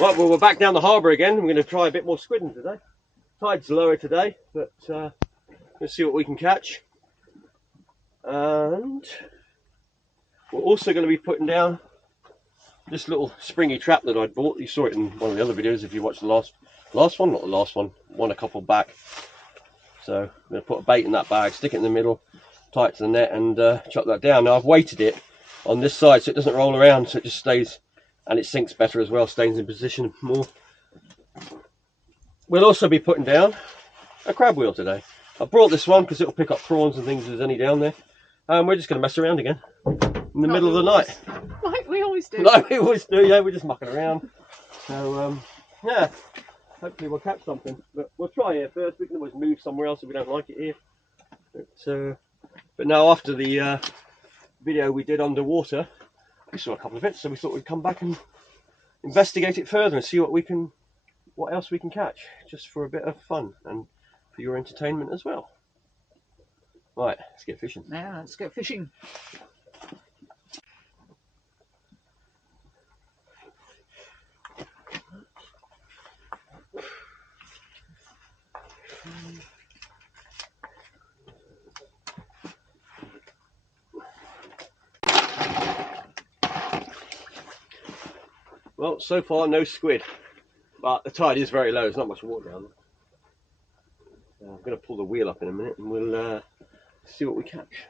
Right, well, we're back down the harbour again. We're going to try a bit more squidding today. Tide's lower today, but let's see what we can catch. And we're also going to be putting down this little springy trap that I bought. You saw it in one of the other videos if you watched the last one, not the last one a couple back. So I'm going to put a bait in that bag, stick it in the middle, tie it to the net, and chuck that down. Now I've weighted it on this side so it doesn't roll around, so it just stays, and it sinks better as well, stays in position more. We'll also be putting down a crab wheel today. I brought this one because it'll pick up prawns and things if there's any down there. And we're just going to mess around again in the middle of the night. Like we always do. Like we always do, yeah, we're just mucking around. So, yeah, hopefully we'll catch something. But we'll try here first. We can always move somewhere else if we don't like it here. But now after the video we did underwater, we saw a couple of bits, so we thought we'd come back and investigate it further and see what else we can catch, just for a bit of fun and for your entertainment as well. Right, let's get fishing. Yeah, let's get fishing. Well, so far no squid, but the tide is very low. There's not much water down there. I'm going to pull the wheel up in a minute and we'll see what we catch,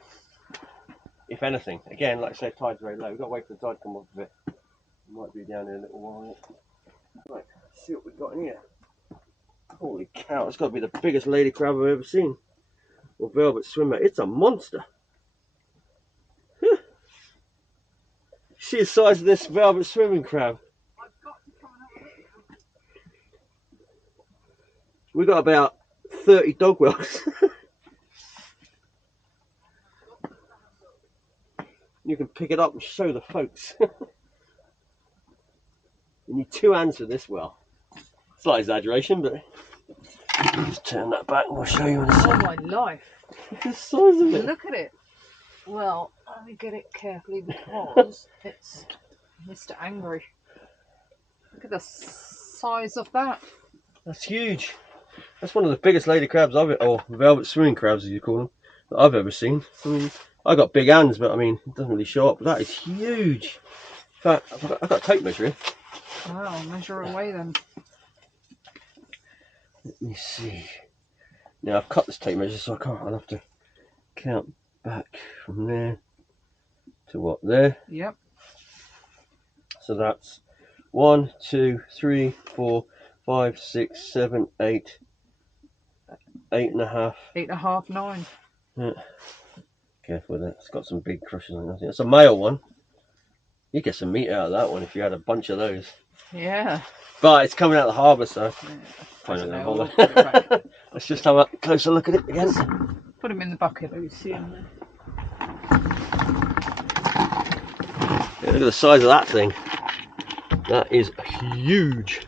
if anything. Again, like I said, tide's very low. We've got to wait for the tide to come off a bit. It might be down here a little while. Right, let's see what we've got in here. Holy cow, it's got to be the biggest lady crab I've ever seen. Or velvet swimmer. It's a monster. See the size of this velvet swimming crab. We've got about 30 dog whelks. You can pick it up and show the folks. You need 2 hands for this well. Slight exaggeration, but just turn that back and we'll show you in a Oh second. my life. Look at the size of it. Look at it. Well, let me get it carefully because it's Mr. Angry. Look at the size of that. That's huge. That's one of the biggest lady crabs or velvet swimming crabs as you call them, that I've ever seen. I mean, I got big hands, but I mean, it doesn't really show up. But that is huge. In fact, I've got a tape measure here. Wow, measure away then. Let me see. Now I've cut this tape measure, so I'll have to count back from there to what there. Yep. So that's 1, 2, 3, 4, 5, 6, 7, 8, 8.5. 8.5, 9. Yeah. Careful with that. It's got some big crushes on it. It's a male one. You get some meat out of that one if you had a bunch of those. Yeah. But it's coming out of the harbour, so Yeah. let's just have a closer look at it again. Put him in the bucket, let me see him there. Yeah, look at the size of that thing. That is huge.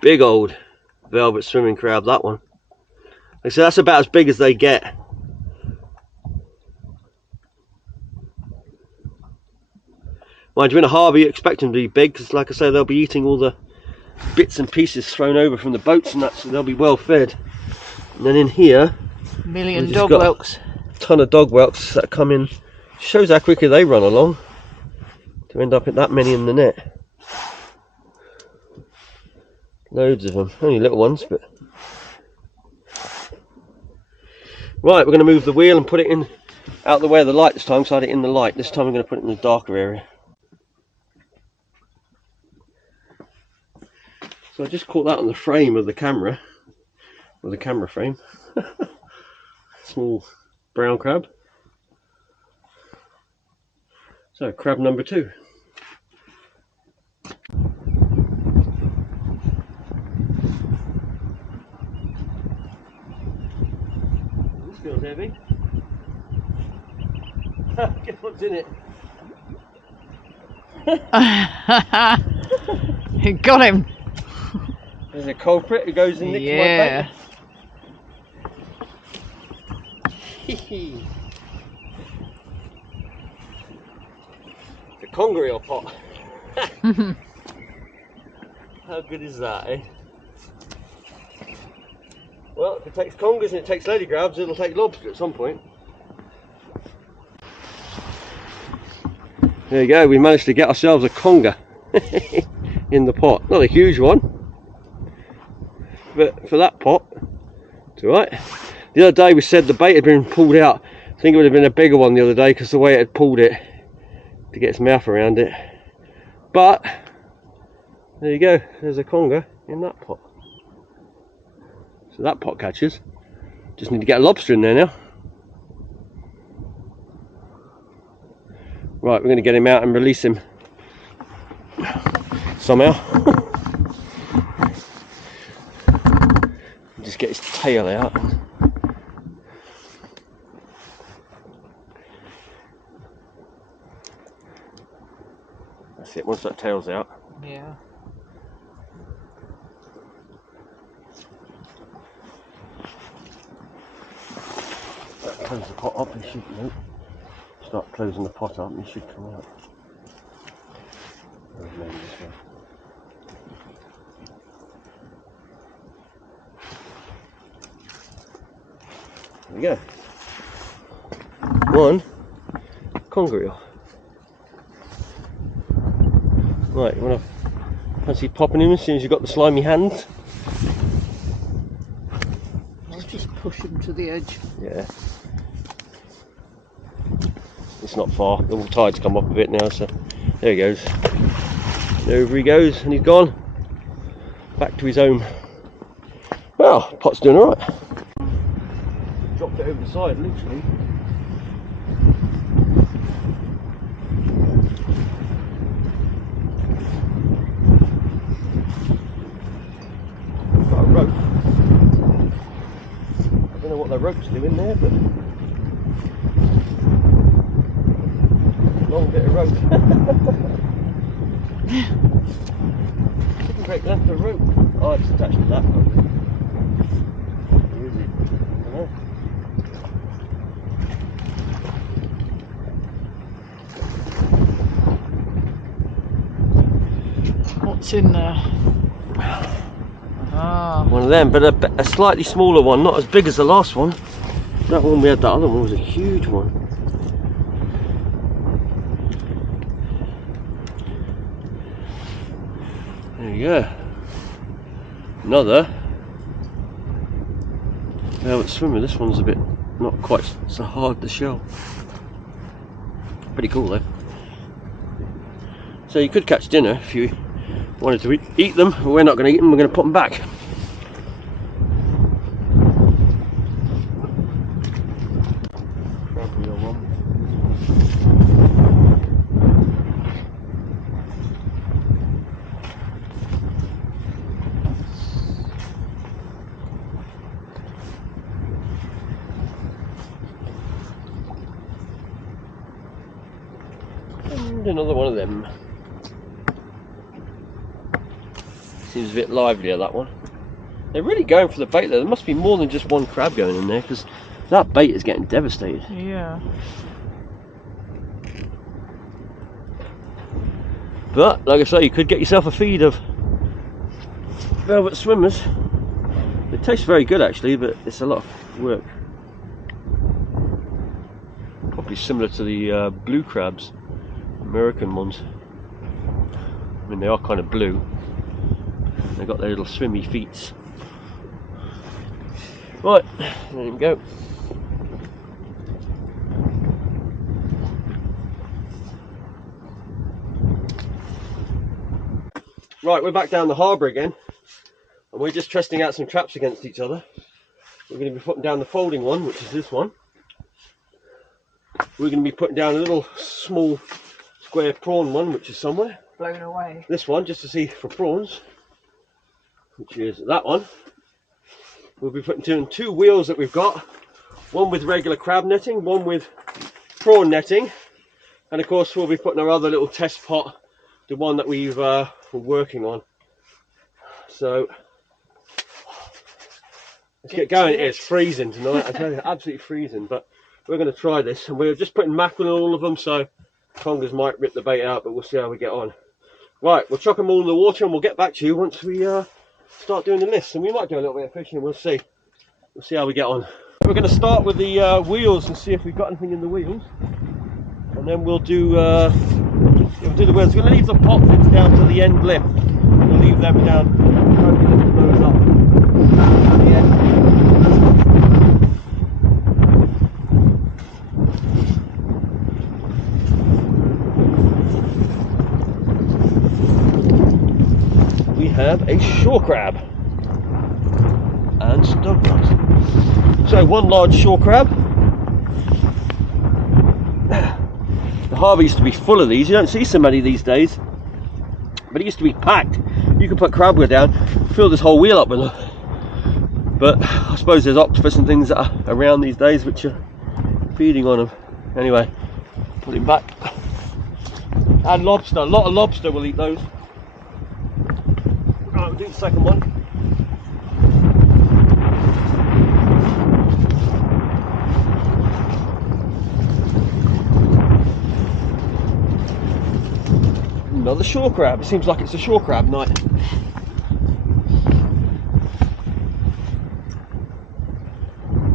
Big old velvet swimming crab, that one. Like I said, that's about as big as they get. Mind you, in a harbour you expect them to be big because, like I say, they'll be eating all the bits and pieces thrown over from the boats and that, so they'll be well fed. And then in here, million dog whelks. A ton of dog whelks that come in. Shows how quickly they run along to end up at that many in the net. Loads of them, only little ones, but right, we're going to move the wheel and put it in out the way of the light this time, so I had it in the light. This time we're going to put it in the darker area. So I just caught that on the frame of the camera, or the camera frame. Small brown crab. So crab number 2. This feels heavy. Guess what's in it? You got him. There's a culprit who goes in next to my bait. The conger or pot. How good is that, eh? Well, if it takes congers and it takes lady grabs, it'll take lobster at some point. There you go, we managed to get ourselves a conger in the pot. Not a huge one, but for that pot, it's alright. The other day we said the bait had been pulled out. I think it would have been a bigger one the other day because the way it had pulled it to get its mouth around it. But there you go, there's a conger in that pot. So that pot catches. Just need to get a lobster in there now. Right, we're going to get him out and release him somehow. Just get his tail out. That's it, once that tail's out. Yeah. Close the pot up, he should start closing the pot up and he should come out. Or maybe this way. There we go. One conger eel. Right, you want to fancy popping him as soon as you've got the slimy hands? I'll just push him to the edge. Yeah. It's not far, the tide's come up a bit now, so there he goes. Over he goes, and he's gone. Back to his home. Well, pot's doing alright. Dropped it over the side, literally. Got a rope. I don't know what the rope's doing there, but long bit of rope. Great length of rope. Oh, it's attached to that probably. Where is it? I don't know. What's in there? Ah. One of them, but a slightly smaller one, not as big as the last one. That one we had, that other one was a huge one. There you go. Another velvet swimmer. This one's a bit not quite so hard to shell. Pretty cool though. So you could catch dinner if you wanted to eat them, but we're not going to eat them, we're going to put them back. And another one of them. Seems a bit livelier, that one. They're really going for the bait there. There must be more than just one crab going in there, because that bait is getting devastated. Yeah. But like I say, you could get yourself a feed of velvet swimmers. It tastes very good actually, but it's a lot of work. Probably similar to the blue crabs, American ones. I mean, they are kind of blue. They've got their little swimmy feet. Right, there we go. Right, we're back down the harbour again, and we're just testing out some traps against each other. We're going to be putting down the folding one, which is this one. We're going to be putting down a little small square prawn one, which is somewhere. Blown away. This one, just to see for prawns, which is that one. We'll be putting down two wheels that we've got. One with regular crab netting, one with prawn netting. And of course we'll be putting our other little test pot, the one that we're working on. So let's get going. It's freezing tonight, I tell you, absolutely freezing, but we're going to try this. And we're just putting mackerel in all of them, so congers might rip the bait out, but we'll see how we get on. Right, we'll chuck them all in the water and we'll get back to you once we start doing the list. And we might do a little bit of fishing, we'll see. We'll see how we get on. We're going to start with the wheels and see if we've got anything in the wheels. And then we'll do the wheels. We're going to leave the pot fins down to the end lip. We'll leave them down. Hopefully lift those up at the end. We have a shore crab and some dogfish. So one large shore crab. The harbour used to be full of these. You don't see so many these days, but it used to be packed. You could put crabware down, fill this whole wheel up with them. But I suppose there's octopus and things that are around these days which are feeding on them. Anyway, put him back. And lobster, a lot of lobster, we'll eat those. Right, we'll do the second one. Another shore crab. It seems like it's a shore crab night.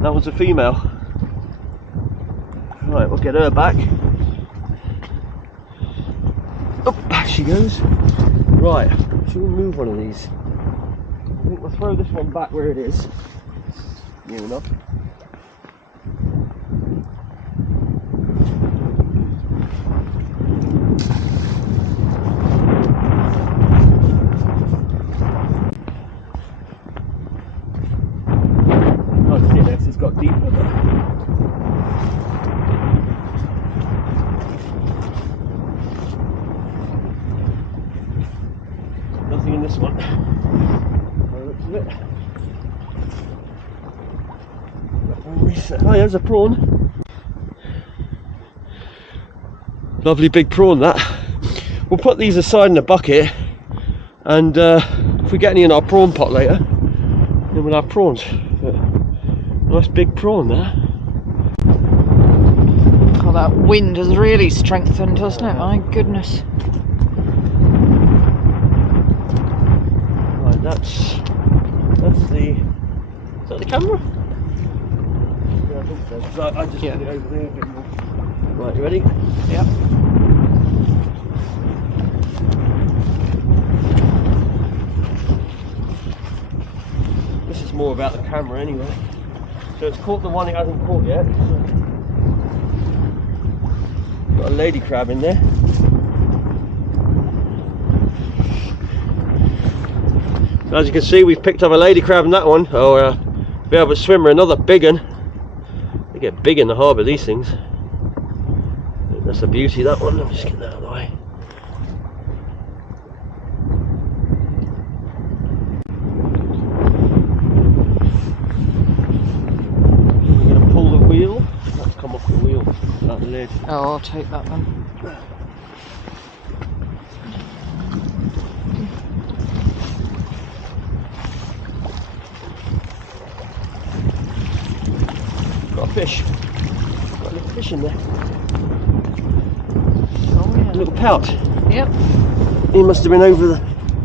That one's a female. Right, we'll get her back. Oh, back she goes. Right, should we move one of these? I think we'll throw this one back where it is. Near enough. It's got deep with it. Nothing in this one. By the looks of it. Oh, there's a prawn. Lovely big prawn that. We'll put these aside in a bucket, and if we get any in our prawn pot later, then we'll have prawns. Nice big prawn there. Oh, that wind has really strengthened, hasn't it? My goodness. Right, that's the. Is that the camera? Yeah, I think so. So I just put it over there a bit more. Right, you ready? Yep. This is more about the camera anyway. So it's caught the one it hasn't caught yet. Got a lady crab in there. So as you can see, we've picked up a lady crab in that one. Oh, be able to swim her another big one. They get big in the harbour, these things. That's a beauty, that one. Let me just get that out of the way. That's come off the wheel, that lid. Oh, I'll take that then. Got a fish. Got a little fish in there. Oh, yeah. A little pout. Yep. He must have been over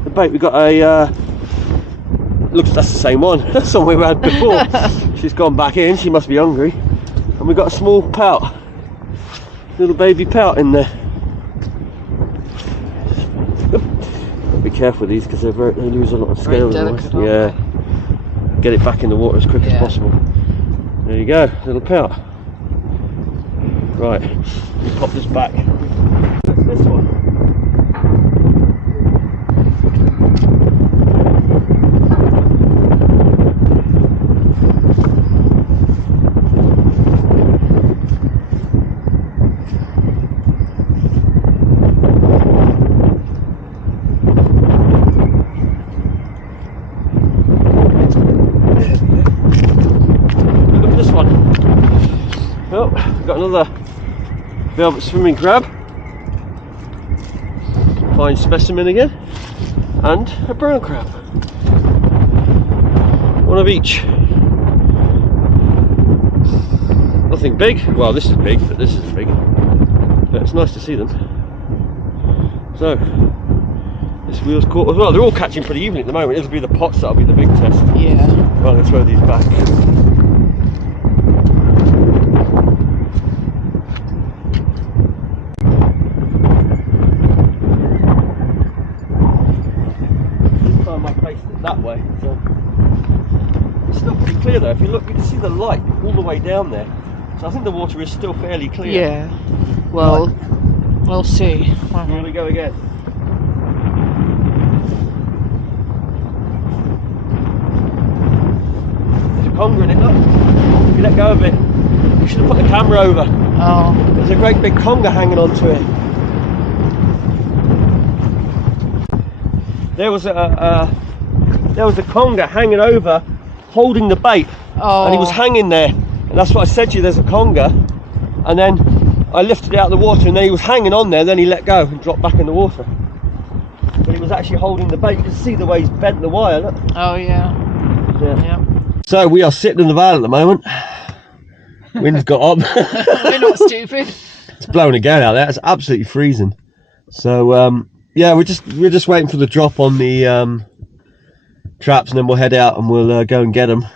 the boat. We got a. Looks that's the same one. That's the one we had before. She's gone back in. She must be hungry. And we got a small pout, little baby pout in there. Be careful with these because they lose a lot of scales. Yeah, get it back in the water as quick as possible. There you go, little pout. Right, pop this back. That's this one. Oh, got another velvet swimming crab, fine specimen again, and a brown crab. One of each. Nothing big. Well, this is big, but this isn't big. But it's nice to see them. So, This wheel's caught as well. They're all catching pretty evenly at the moment. It'll be the pots that'll be the big test. Yeah. Well, I'm going to throw these back. This time I placed it that way. So it's still pretty clear though. If you look, you can see the light all the way down there. So I think the water is still fairly clear. Yeah. Well, we'll see. Here we go again. There's a conger in it, look. If you let go of it, you should have put the camera over. Oh. There's a great big conger hanging onto it. There was a conger hanging over, holding the bait, and he was hanging there. And that's what I said to you. There's a conger, and then I lifted it out of the water, and then he was hanging on there. Then he let go and dropped back in the water. But he was actually holding the bait. You can see the way he's bent the wire. Look. Oh yeah. Yeah. So we are sitting in the van at the moment. Wind's got up. We're not stupid. It's blowing a gale out there. It's absolutely freezing. So yeah, we're just waiting for the drop on the traps, and then we'll head out and we'll go and get them.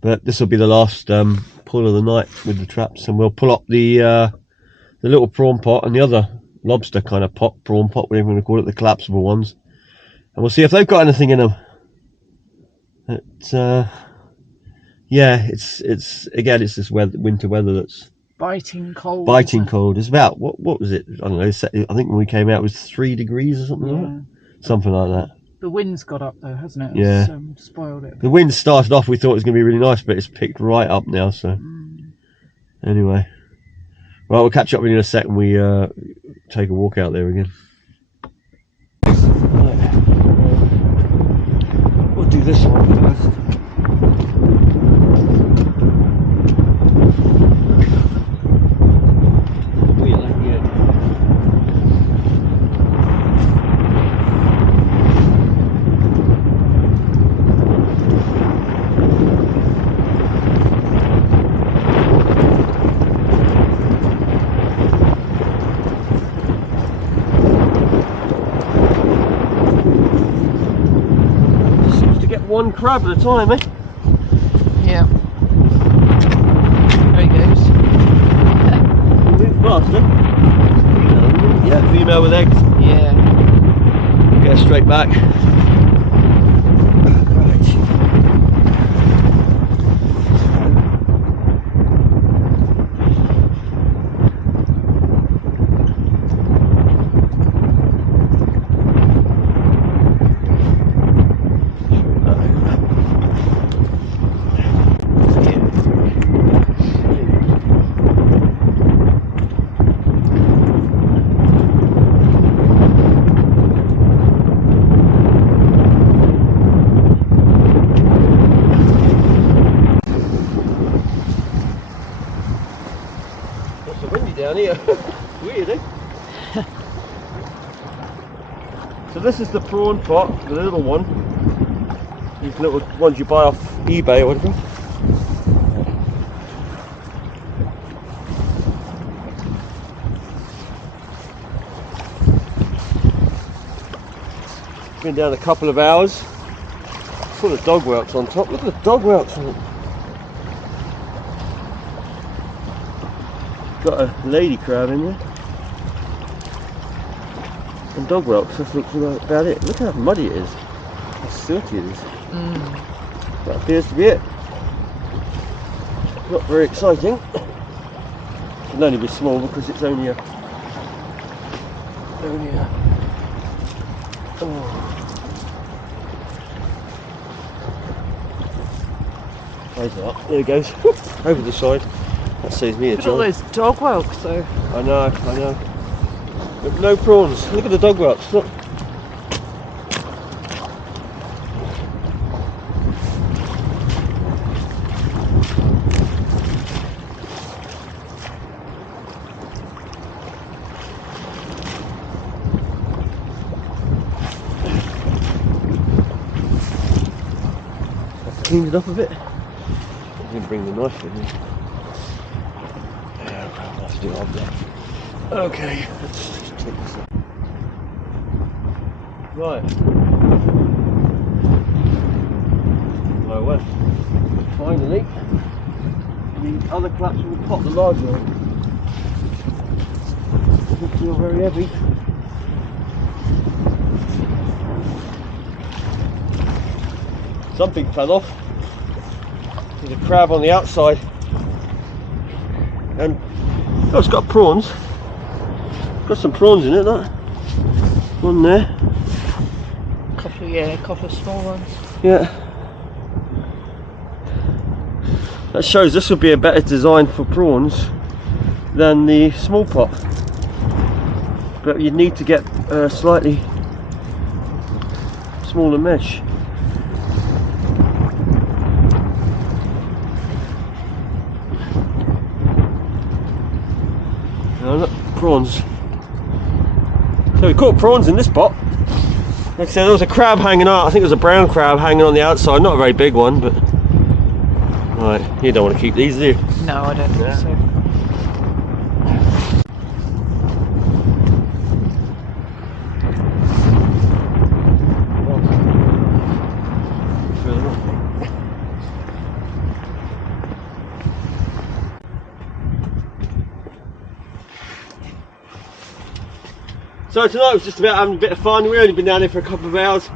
But this will be the last pull of the night with the traps, and we'll pull up the little prawn pot and the other lobster kind of pot, prawn pot, whatever you want to call it, the collapsible ones, and we'll see if they've got anything in them. Yeah, it's this winter weather that's biting cold. Biting cold. It's about what was it? I don't know. I think when we came out it was 3 degrees or something like that. Something like that. The wind's got up though, hasn't it? Yeah. It's spoiled it. The wind started off, we thought it was going to be really nice, but it's picked right up now, so anyway. Right, we'll catch up with you in a second. We take a walk out there again. We'll do this one first. One crab at a time, eh? Yeah. There he goes. Move faster. Yeah, female with eggs. Yeah. Get her straight back. Down here. Weird, eh? So this is the prawn pot, the little one. These little ones you buy off eBay or whatever. Been down a couple of hours. Full of dog whelks on top. Look at the dog whelks on it. Got a lady crab in there and dog whelks. That looks about it. Look how muddy it is, how silty it is. That appears to be it. Not very exciting. It can only be small because it's only a Raise it up. There it goes. Over the side. That saves me a job. Look at all those dog whelks though. I know. But no prawns. Look at the dog whelks. Look. I've cleaned it up a bit. I didn't bring the knife with me. Okay, let's just take this up. Right. Oh well. Finally, the other claps from the pot, the larger one. Doesn't feel very heavy. Something fell off. There's a crab on the outside. And oh, it's got prawns. Got some prawns in it, that. One there. A couple of small ones. Yeah. That shows this would be a better design for prawns than the small pot. But you'd need to get a slightly smaller mesh. Oh look, prawns. So we caught prawns in this pot. Like I said, there was a crab hanging out. I think it was a brown crab hanging on the outside. Not a very big one, but right, you don't want to keep these, do you? No, I don't think so. So tonight was just about having a bit of fun. We've only been down here for a couple of hours,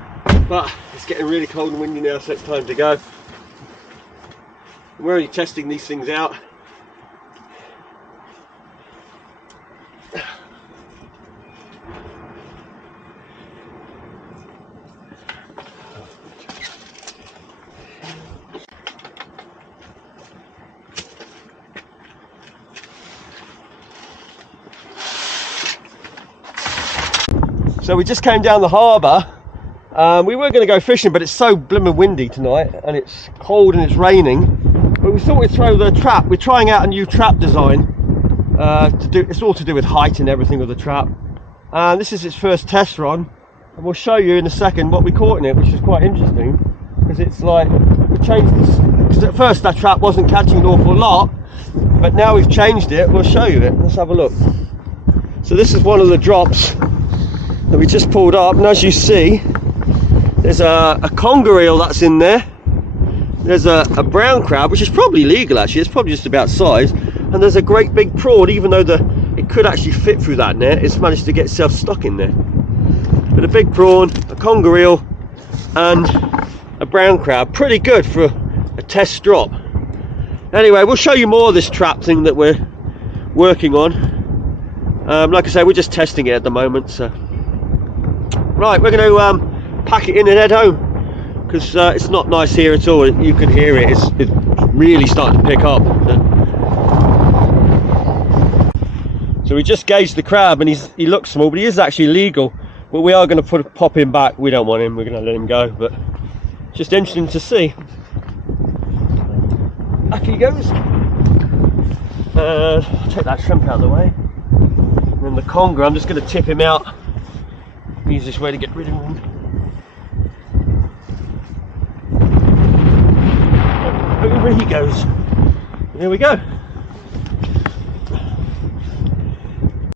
but it's getting really cold and windy now, so it's time to go. We're only testing these things out. So we just came down the harbour. We were going to go fishing, but it's so blooming windy tonight, and it's cold and it's raining. But we thought we'd throw the trap. We're trying out a new trap design. It's all to do with height and everything with the trap. And this is its first test run, and we'll show you in a second what we caught in it, which is quite interesting, because it's like we changed this. Because at first that trap wasn't catching an awful lot, but now we've changed it. We'll show you it. Let's have a look. So this is one of the drops that we just pulled up, and as you see, there's a conger eel that's in there. There's a brown crab, which is probably legal actually, it's probably just about size, and there's a great big prawn. Even though it could actually fit through that net, it's managed to get itself stuck in there. But a big prawn, a conger eel, and a brown crab, pretty good for a test drop. Anyway, we'll show you more of this trap thing that we're working on. Like I say, we're just testing it at the moment, so right, we're going to pack it in and head home, because it's not nice here at all. You can hear it, it's really starting to pick up. So we just gauged the crab, and he looks small, but he is actually legal. But we are going to pop him back. We don't want him, we're going to let him go, but just interesting to see. Back he goes. I'll take that shrimp out of the way. And then the conger, I'm just going to tip him out. Easiest way to get rid of him. Over he goes. Here we go.